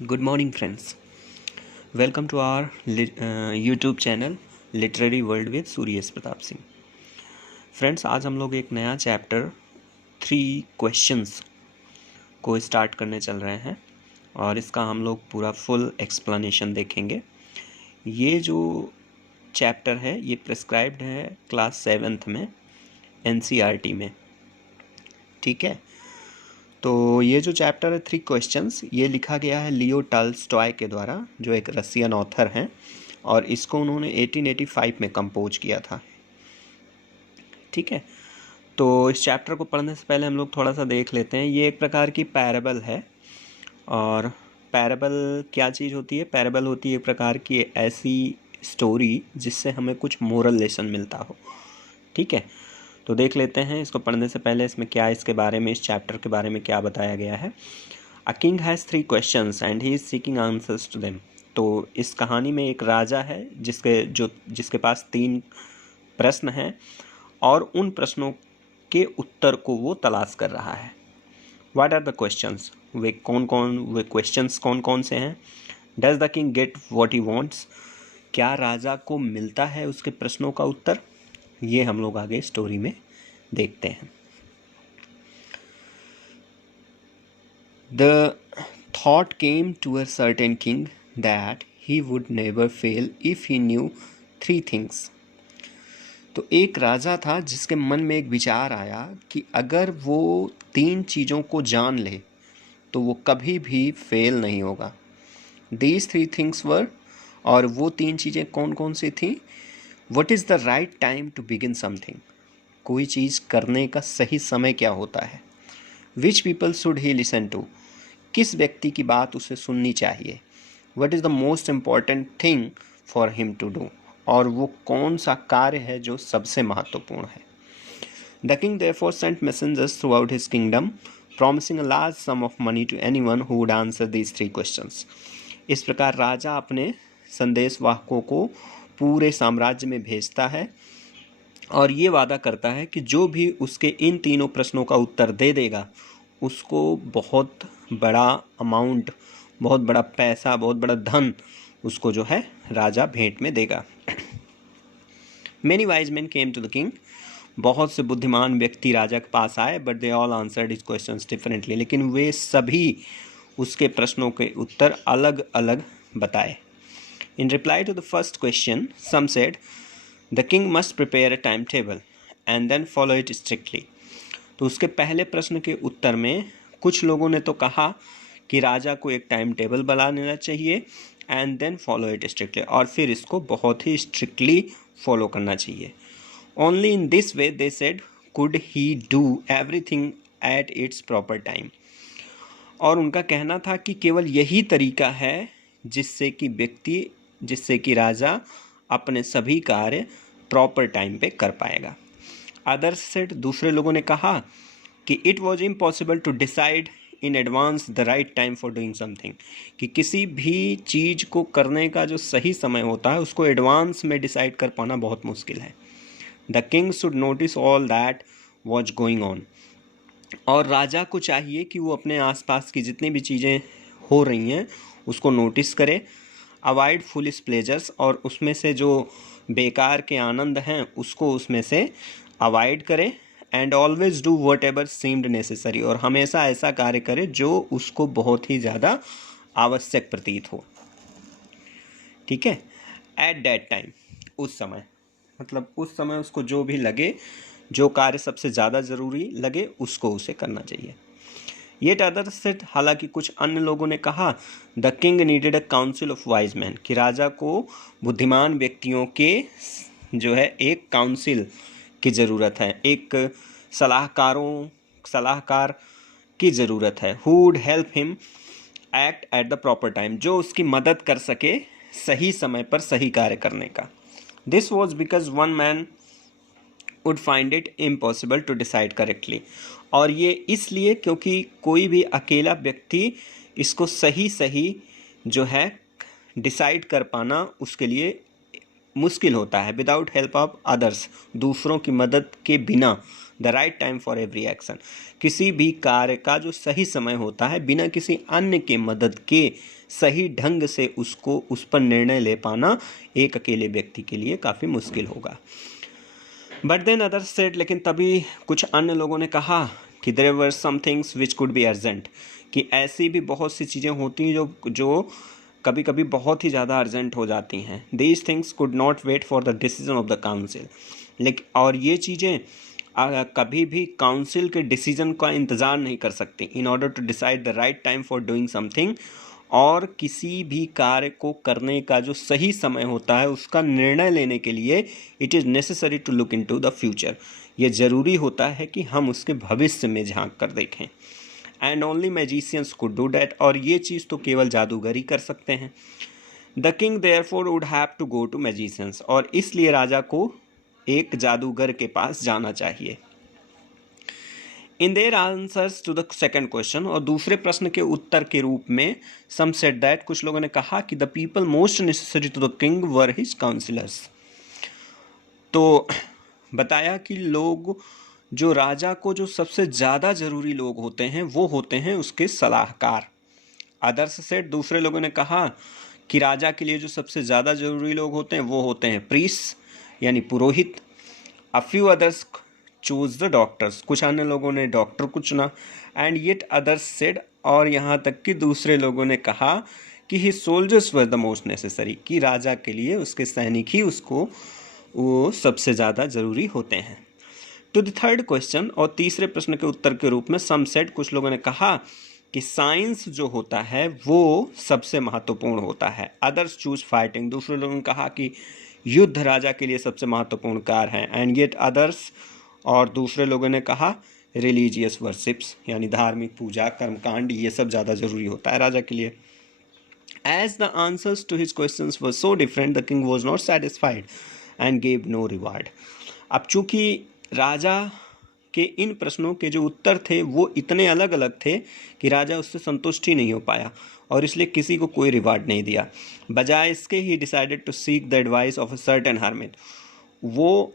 Good morning, friends. Welcome to our YouTube channel literary world with Suryesh Pratap Singh. Friends, आज हम लोग एक नया चैप्टर 3 क्वेश्चंस को स्टार्ट करने चल रहे हैं और इसका हम लोग पूरा फुल एक्सप्लेनेशन देखेंगे। ये जो चैप्टर है ये प्रिस्क्राइब्ड है क्लास 7th में NCERT में, ठीक है। तो ये जो चैप्टर है 3 क्वेश्चंस, ये लिखा गया है लियो टॉल्स्टॉय के द्वारा, जो एक रशियन ऑथर हैं, और इसको उन्होंने 1885 में कंपोज किया था, ठीक है। तो इस चैप्टर को पढ़ने से पहले हम लोग थोड़ा सा देख लेते हैं। ये एक प्रकार की पैराबल है, और पैराबल क्या चीज़ होती है? पैराबल होती है एक प्रकार की ऐसी स्टोरी जिससे हमें कुछ मोरल लेसन मिलता हो, ठीक है। तो देख लेते हैं इसको पढ़ने से पहले इसमें क्या, इसके बारे में, इस चैप्टर के बारे में क्या बताया गया है। A king has 3 questions and he is seeking answers to them. तो इस कहानी में एक राजा है जिसके पास 3 प्रश्न हैं और उन प्रश्नों के उत्तर को वो तलाश कर रहा है। What are the questions? वे क्वेश्चंस कौन कौन से हैं? Does the king get what he wants? क्या राजा को मिलता है उसके प्रश्नों का उत्तर? ये हम लोग आगे स्टोरी में देखते हैं। The thought came to a certain king that he would never fail if he knew 3 things. तो एक राजा था जिसके मन में एक विचार आया कि अगर वो 3 चीज़ों को जान ले तो वो कभी भी फेल नहीं होगा। These 3 things were, और वो 3 चीज़ें कौन कौन सी थी? What is the right time to begin something? कोई चीज़ करने का सही समय क्या होता है? Which people should he listen to? किस व्यक्ति की बात उसे सुननी चाहिए? What is the most important thing for him to do? और वो कौन सा कार्य है जो सबसे महत्वपूर्ण है? The king therefore sent messengers throughout his kingdom, promising a large sum of money to anyone who would answer these 3 questions. इस प्रकार राजा अपने संदेशवाहकों को पूरे साम्राज्य में भेजता है और ये वादा करता है कि जो भी उसके इन तीनों प्रश्नों का उत्तर दे देगा उसको बहुत बड़ा अमाउंट, बहुत बड़ा पैसा, बहुत बड़ा धन उसको जो है राजा भेंट में देगा। Many wise men came to the king. बहुत से बुद्धिमान व्यक्ति राजा के पास आए, but they all answered his questions differently. लेकिन वे सभी उसके प्रश्नों के उत्तर अलग अलग बताए। In reply to the first question, some said, the king must prepare a timetable and then follow it strictly. तो उसके पहले प्रश्न के उत्तर में कुछ लोगों ने तो कहा कि राजा को एक टाइम टेबल बना लेना चाहिए and then follow it strictly, और फिर इसको बहुत ही स्ट्रिक्टली फॉलो करना चाहिए। Only in this way they said could he do everything at its proper time. और उनका कहना था कि केवल यही तरीका है जिससे कि राजा अपने सभी कार्य प्रॉपर टाइम पे कर पाएगा। अदर्स सेड, दूसरे लोगों ने कहा कि it was impossible to decide in advance the right time for doing something, कि किसी भी चीज़ को करने का जो सही समय होता है उसको एडवांस में डिसाइड कर पाना बहुत मुश्किल है। The king should notice all that was going on, और राजा को चाहिए कि वो अपने आसपास की जितनी भी चीज़ें हो रही हैं उसको नोटिस करे। अवॉइड फुलिश प्लेजर्स, और उसमें से जो बेकार के आनंद हैं उसको उसमें से अवॉइड करे। And always do what ever seemed necessary, और हमेशा ऐसा कार्य करे जो उसको बहुत ही ज़्यादा आवश्यक प्रतीत हो, ठीक है। एट दैट टाइम, उस समय, मतलब उस समय उसको जो भी लगे, जो कार्य सबसे ज़्यादा ज़रूरी लगे उसको उसे करना चाहिए। येट अदर सेट, हालांकि कुछ अन्य लोगों ने कहा, the king needed a council of wise man, कि राजा को बुद्धिमान व्यक्तियों के जो है एक काउंसिल की ज़रूरत है, एक सलाहकार की ज़रूरत है। Who would help him act at the proper time, जो उसकी मदद कर सके सही समय पर सही कार्य करने का। This was because one man would find it impossible to decide correctly, और ये इसलिए क्योंकि कोई भी अकेला व्यक्ति इसको सही जो है डिसाइड कर पाना उसके लिए मुश्किल होता है। विदाउट हेल्प ऑफ अदर्स, दूसरों की मदद के बिना the right time for every action. किसी भी कार्य का जो सही समय होता है, बिना किसी अन्य के मदद के सही ढंग से उसको उस पर निर्णय ले पाना एक अकेले व्यक्ति के लिए काफ़ी मुश्किल होगा। बट देन अदर्स सेड, लेकिन तभी कुछ अन्य लोगों ने कहा कि there were some things which could be urgent, कि ऐसी भी बहुत सी चीज़ें होती हैं जो कभी कभी बहुत ही ज़्यादा अर्जेंट हो जाती हैं। These things could not wait for the decision of the council, लेकिन और ये चीज़ें कभी भी काउंसिल के डिसीजन का इंतज़ार नहीं कर सकती। In order to decide the right time for doing something, और किसी भी कार्य को करने का जो सही समय होता है उसका निर्णय लेने के लिए it is necessary to look into the future, ये ज़रूरी होता है कि हम उसके भविष्य में झांक कर देखें। And only magicians could do that, और ये चीज़ तो केवल जादूगर ही कर सकते हैं। The king therefore would have to go to magicians, और इसलिए राजा को एक जादूगर के पास जाना चाहिए। In their answers to the second question, और दूसरे प्रश्न के उत्तर के रूप में सम सेड दैट, कुछ लोगों ने कहा कि the people most necessary to the king were his councillors. तो बताया कि लोग, जो राजा को जो सबसे ज़्यादा ज़रूरी लोग होते हैं वो होते हैं उसके सलाहकार। अदर्स सेड, दूसरे लोगों ने कहा कि राजा के लिए जो सबसे ज़्यादा ज़रूरी लोग होते हैं वो होते हैं प्रीस्ट यानी पुरोहित। A few others choose the doctors, कुछ अन्य लोगों ने डॉक्टर को चुना। एंड येट अदर्स सेड, और यहाँ तक कि दूसरे लोगों ने कहा कि ही soldiers were the most necessary, कि राजा के लिए उसके सैनिक ही उसको वो सबसे ज़्यादा ज़रूरी होते हैं। टू द थर्ड क्वेश्चन, और तीसरे प्रश्न के उत्तर के रूप में सम सेड, कुछ लोगों ने कहा कि साइंस जो होता है वो सबसे महत्वपूर्ण होता है। अदर्स चूज फाइटिंग, दूसरे लोगों ने कहा कि युद्ध राजा के लिए सबसे महत्वपूर्ण कार्य है। एंड येट अदर्स, और दूसरे लोगों ने कहा रिलीजियस वर्शिप्स यानी धार्मिक पूजा कर्मकांड, ये सब ज़्यादा ज़रूरी होता है राजा के लिए। As the answers to his questions were so different, the king was not satisfied and gave no reward. अब चूंकि राजा के इन प्रश्नों के जो उत्तर थे वो इतने अलग अलग थे कि राजा उससे संतुष्ट ही नहीं हो पाया, और इसलिए किसी को कोई रिवार्ड नहीं दिया। बजाय इसके he decided to seek the advice of a certain hermit, वो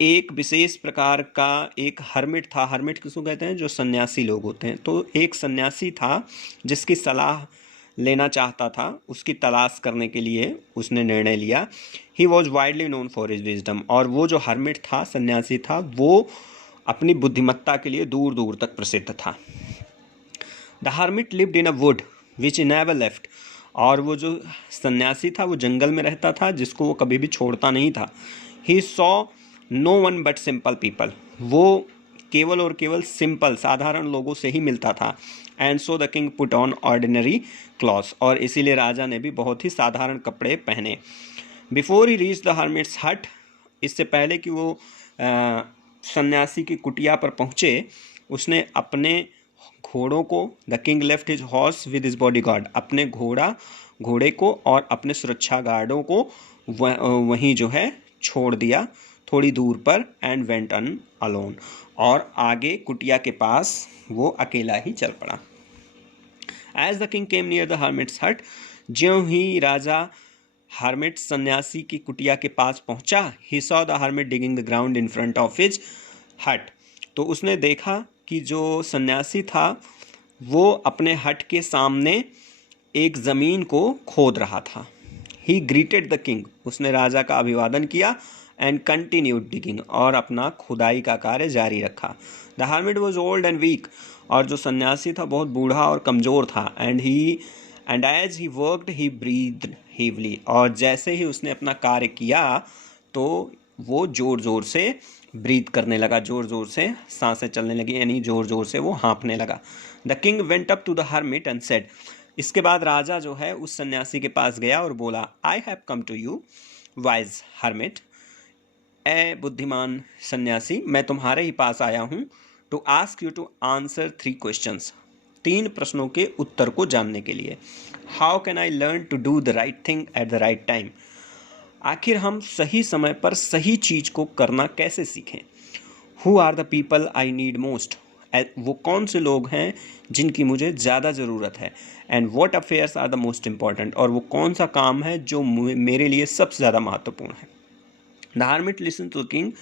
एक विशेष प्रकार का एक हर्मिट था। हर्मिट किसको कहते हैं? जो सन्यासी लोग होते हैं। तो एक सन्यासी था जिसकी सलाह लेना चाहता था, उसकी तलाश करने के लिए उसने निर्णय लिया। He was widely known for his wisdom, और वो जो हर्मिट था, सन्यासी था, वो अपनी बुद्धिमत्ता के लिए दूर दूर तक प्रसिद्ध था। The hermit lived in a would which never left, और वो जो सन्यासी था वो जंगल में रहता था जिसको वो कभी भी छोड़ता नहीं था। He saw no one but simple people, वो केवल और केवल सिंपल साधारण लोगों से ही मिलता था। And so the king put on ordinary clothes, और इसीलिए राजा ने भी बहुत ही साधारण कपड़े पहने। Before he reach the hermit's हट, इससे पहले कि वो सन्यासी की कुटिया पर पहुँचे, उसने अपने घोड़ों को, the king left his horse with his body guard, अपने घोड़े को और अपने सुरक्षा गार्डों को वहीं जो है छोड़ दिया थोड़ी दूर पर। एंड वेंट अन अलोन, और आगे कुटिया के पास वो अकेला ही चल पड़ा। As the king came near the hermit's hut, ज्यों ही राजा हर्मिट सन्यासी की कुटिया के पास पहुंचा, he saw the hermit digging the ground in front of his हट, तो उसने देखा कि जो सन्यासी था वो अपने हट के सामने एक ज़मीन को खोद रहा था। ही ग्रीटेड द किंग, उसने राजा का अभिवादन किया। एंड कंटिन्यूड डिगिंग, और अपना खुदाई का कार्य जारी रखा। The hermit was old and weak, और जो सन्यासी था बहुत बूढ़ा और कमज़ोर था। And as he worked he breathed heavily, और जैसे ही उसने अपना कार्य किया तो वो ज़ोर ज़ोर से ब्रीथ करने लगा, ज़ोर ज़ोर से सांसें चलने लगी, यानी ज़ोर ज़ोर से वो हाँफने लगा। The king went up to the hermit and said, इसके बाद राजा जो है उस सन्यासी के पास गया और बोला, I have come to you wise hermit, ए बुद्धिमान सन्यासी, मैं तुम्हारे ही पास आया हूँ, to ask you to answer 3 questions, 3 प्रश्नों के उत्तर को जानने के लिए। How can I learn to do the right thing at the right time, आखिर हम सही समय पर सही चीज़ को करना कैसे सीखें। Who are the people I need most, वो कौन से लोग हैं जिनकी मुझे ज़्यादा ज़रूरत है। And what affairs are the most important, और वो कौन सा काम है जो मेरे लिए सबसे ज़्यादा महत्वपूर्ण है। The hermit listen to the king,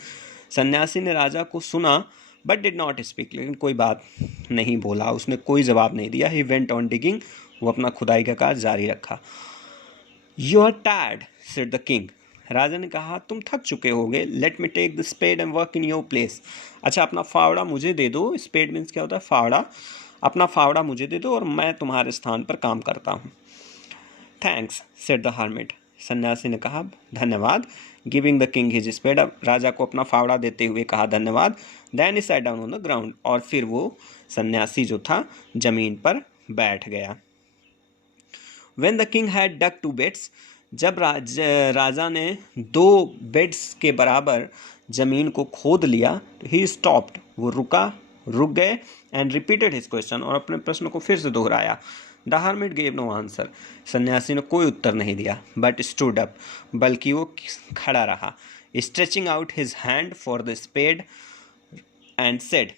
सन्यासी ने राजा को सुना, बट डिड नॉट स्पीक, लेकिन कोई बात नहीं बोला, उसने कोई जवाब नहीं दिया। ही वेंट ऑन डिगिंग, वो अपना खुदाई का कार्य जारी रखा। You are tired said the king, राजा ने कहा तुम थक चुके होगे। Let me take the spade and work in your place. अच्छा, अपना फावड़ा मुझे दे दो। स्पेड मीन्स क्या होता है? फावड़ा। अपना फावड़ा मुझे दे दो और मैं तुम्हारे स्थान पर काम करता हूँ। थैंक्स सेड द हर्मिट, सन्यासी ने कहा धन्यवाद। Giving the king his spade, अब राजा को अपना फावड़ा देते हुए कहा धन्यवाद। Then he sat down on the ground, और फिर वो सन्यासी जो था जमीन पर बैठ गया। When the king had dug 2 beds, जब राजा ने 2 बेड्स के बराबर जमीन को खोद लिया, तो ही स्टॉप्ड, वो रुक गए, एंड रिपीटेड हिज क्वेश्चन, और अपने प्रश्न को फिर से दोहराया। The hermit gave no answer, सन्यासी ने कोई उत्तर नहीं दिया। बट स्टूड अप, बल्कि वो खड़ा रहा। Stretching out his hand for the spade and said,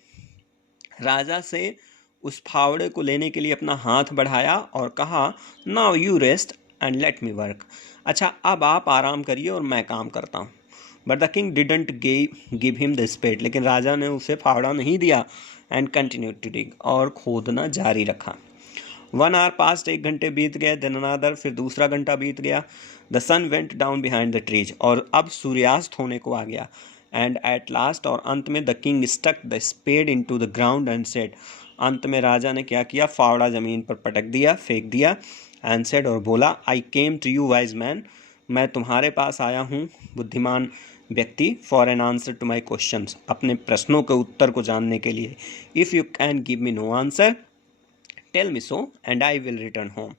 राजा से उस फावड़े को लेने के लिए अपना हाथ बढ़ाया और कहा now you rest and let me work. अच्छा, अब आप आराम करिए और मैं काम करता हूँ। But the king didn't give him the spade, लेकिन राजा ने उसे फावड़ा नहीं दिया। एंड कंटिन्यू टू डिग, और खोदना जारी रखा। 1 hour पास्ट, 1 घंटे बीत गए। देन अनदर, फिर दूसरा घंटा बीत गया। The sun went down behind the trees, और अब सूर्यास्त होने को आ गया। एंड एट लास्ट, और अंत में, the king stuck the spade into the ground and said, अंत में राजा ने क्या किया? फावड़ा जमीन पर पटक दिया, फेंक दिया। एंड सेड, और बोला, I came to you wise man, मैं तुम्हारे पास आया हूँ बुद्धिमान व्यक्ति, for an answer to my questions, अपने प्रश्नों के उत्तर को जानने के लिए। If you can give me no answer tell me so and I will return home,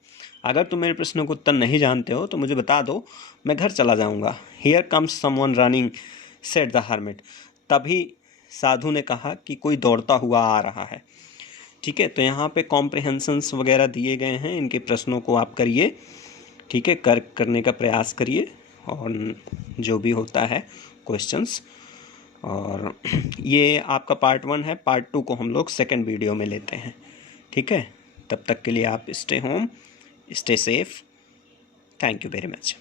अगर तुम मेरे प्रश्नों को उत्तर नहीं जानते हो तो मुझे बता दो, मैं घर चला जाऊंगा। Here comes someone running said the hermit, तभी साधु ने कहा कि कोई दौड़ता हुआ आ रहा है। ठीक है, तो यहाँ पे कॉम्प्रिहेंशंस वगैरह दिए गए हैं, इनके प्रश्नों को आप करिए। ठीक है, करने का प्रयास करिए, और जो भी होता है क्वेश्चंस। और ये आपका पार्ट 1 है। पार्ट 2 को हम लोग सेकंड वीडियो में लेते हैं। ठीक है, तब तक के लिए आप stay home, stay safe. Thank you very much.